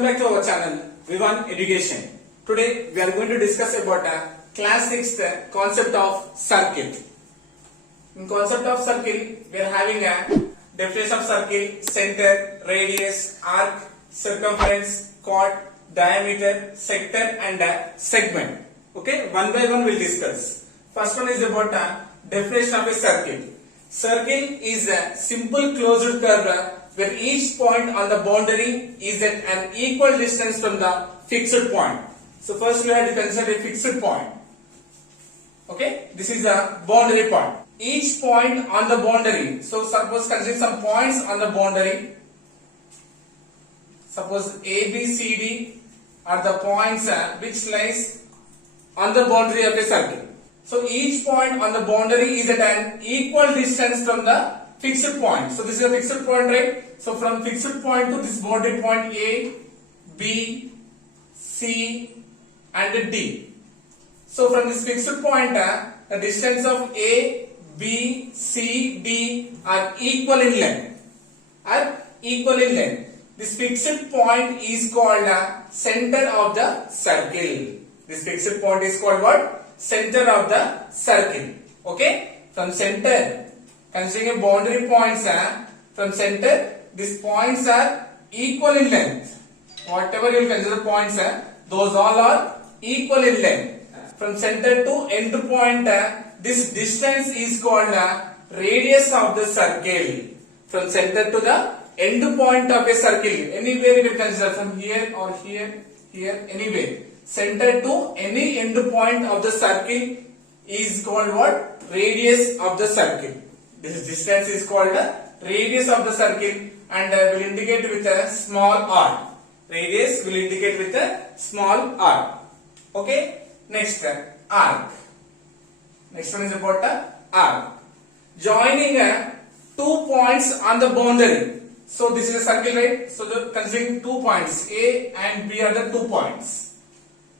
Welcome back to our channel Vivan Education. Today we are going to discuss about a class 6th concept of circle. In concept of circle we are having a definition of circle, center, radius, arc, circumference, chord, diameter, sector and a segment. Okay, one by one we will discuss. First one is about a definition of a circle. Circle is a simple closed curve where each point on the boundary is at an equal distance from the fixed point. So first we have to consider a fixed point. Okay, this is the boundary point. Each point on the boundary. So suppose consider some points on the boundary. Suppose A, B, C, D are the points which lies on the boundary of a circle. So each point on the boundary is at an equal distance from the fixed point. So this is a fixed point, right? So from fixed point to this boundary point A, B, C and D. So from this fixed point, the distance of A, B, C, D are equal in length. This fixed point is called the center of the circle. This fixed point is called what? Center of the circle. Okay? From center, considering boundary points, from center, these points are equal in length. Whatever you consider points, those all are equal in length. From center to end point, this distance is called radius of the circle. From center to the end point of a circle, anywhere you can consider, from here or here, anywhere. Center to any end point of the circle is called what? Radius of the circle. This distance is called the radius of the circle and will indicate with a small r. Radius will indicate with a small r. Okay. Next, arc. Next one is about arc. Joining two points on the boundary. So this is a circle, right? So considering 2 points, A and B are the 2 points.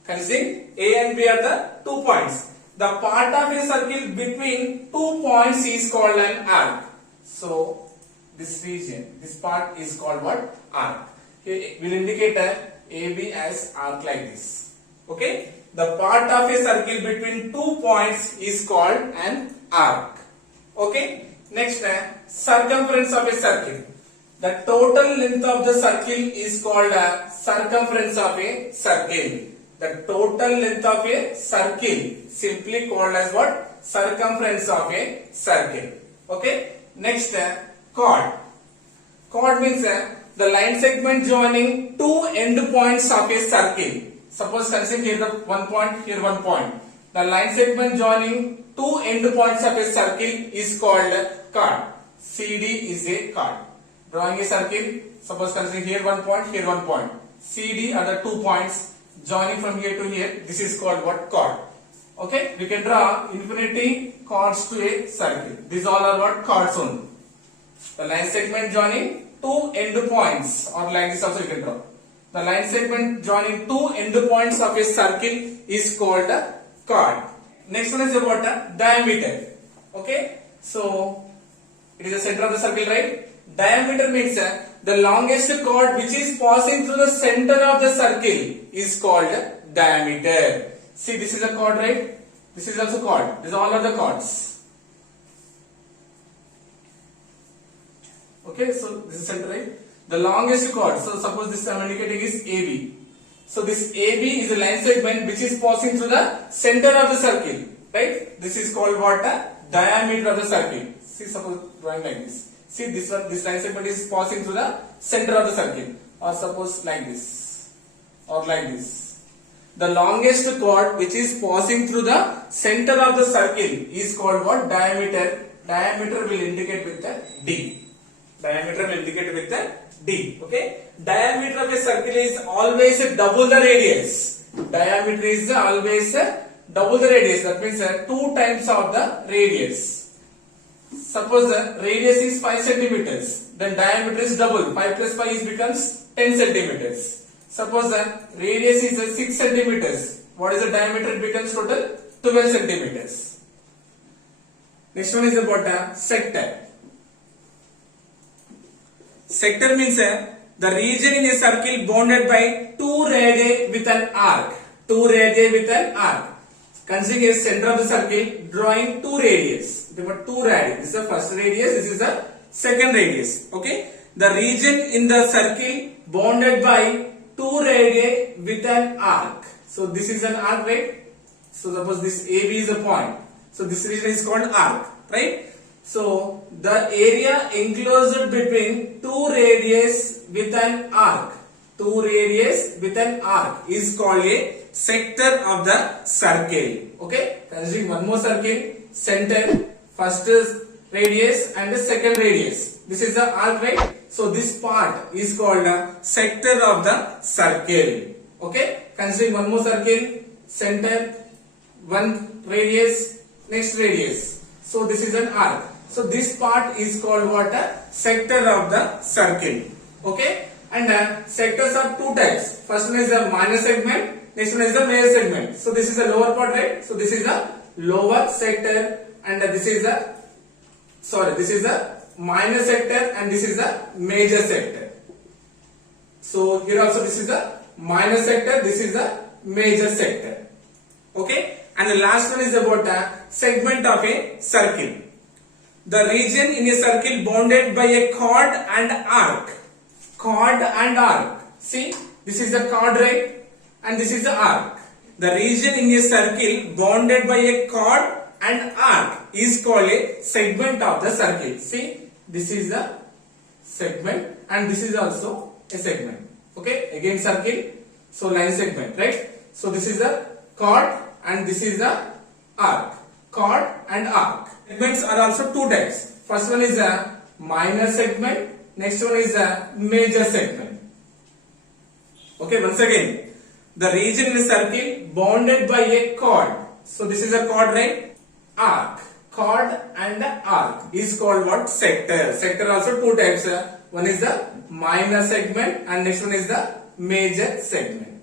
Considering A and B are the 2 points. The part of a circle between 2 points is called an arc. So this region, this part is called what? Arc. Here we will indicate AB as arc like this. Okay? The part of a circle between 2 points is called an arc. Okay? Next, circumference of a circle. The total length of the circle is called circumference of a circle. The total length of a circle simply called as what? Circumference of a circle. Okay? Next, chord. Chord means the line segment joining two end points of a circle. Suppose consider here the 1 point, here 1 point. The line segment joining two end points of a circle is called chord. CD is a chord. Drawing a circle, suppose consider here 1 point, here 1 point. CD are the 2 points joining from here to here. This is called what? Chord. Okay, we can draw infinity chords to a circle. These all are what? Chords only. The line segment joining two end points, or like this also you can draw. The line segment joining two end points of a circle is called a chord. Next one is about a diameter. Okay, so it is the center of the circle, right? Diameter means the longest chord which is passing through the center of the circle is called diameter. See, this is a chord, right? This is also chord. These all are the chords. Okay, so this is center, right? The longest chord. So suppose this I am indicating is AB. So this AB is a line segment which is passing through the center of the circle, right? This is called what? Diameter of the circle. See, suppose drawing like this. See, this line segment is passing through the center of the circle, or suppose like this, or like this. The longest chord which is passing through the center of the circle is called what? Diameter. Diameter will indicate with the D. Diameter will indicate with the D. Okay? Diameter of a circle is always double the radius. Diameter is always double the radius. That means 2 times of the radius. Suppose the radius is 5 centimeters, then diameter is double. 5 plus 5 becomes 10 centimeters. Suppose the radius is 6 centimeters. What is the diameter? It becomes total 12 centimeters. Next one is about sector. Sector means the region in a circle bounded by two radii with an arc. Two radii with an arc. Considering a center of the circle, drawing two radius. There were two radii. This is the first radius. This is the second radius. Okay. The region in the circle bounded by two radii with an arc. So this is an arc, right? So suppose this AB is a point. So this region is called arc, right? So the area enclosed between two radius with an arc. Two radius with an arc is called a sector of the circle. Okay? Considering one more circle, center, first is radius and the second radius. This is the arc, right? So this part is called a sector of the circle. Okay? Considering one more circle, center, one radius, next radius. So this is an arc. So this part is called what? A sector of the circle. Okay? And sectors are two types. First one is the minor segment. Next one is the major segment. So this is the lower part, right? So this is the lower sector, and this is the minor sector, and this is the major sector. So here also this is the minor sector. This is the major sector. Okay? And the last one is about a segment of a circle. The region in a circle bounded by a chord and arc. Chord and arc. See, this is the chord, right? And this is the arc. The region in a circle bounded by a chord and arc is called a segment of the circle. See, this is the segment and this is also a segment. Okay, again circle. So line segment, right? So this is the chord and this is the arc. Chord and arc. Segments are also two types. First one is a minor segment. Next one is a major segment. Okay, once again, the region in a circle bounded by a chord. So this is a chord, right? Arc. Chord and arc is called what? Sector. Sector also two types. One is the minor segment and next one is the major segment.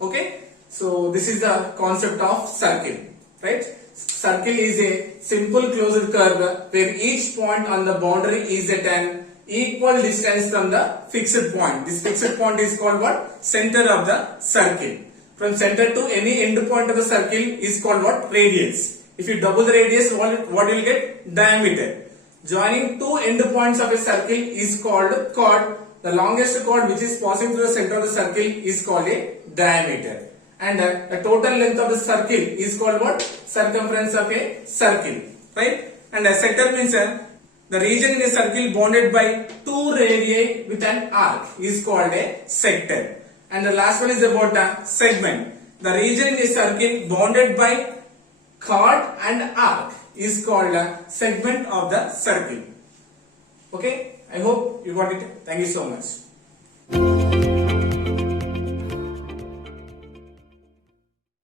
Okay, so this is the concept of circle, right? Circle is a simple closed curve where each point on the boundary is at an equal distance from the fixed point. This fixed point is called what? Center of the circle. From center to any end point of the circle is called what? Radius. If you double the radius, what you will get? Diameter. Joining two end points of a circle is called chord. The longest chord which is passing through the center of the circle is called a diameter. And the total length of the circle is called what? Circumference of a circle, right? And a sector means the region in a circle bounded by two radii with an arc is called a sector. And the last one is about a segment. The region in a circle bounded by chord and arc is called a segment of the circle. Okay, I hope you got it. Thank you so much.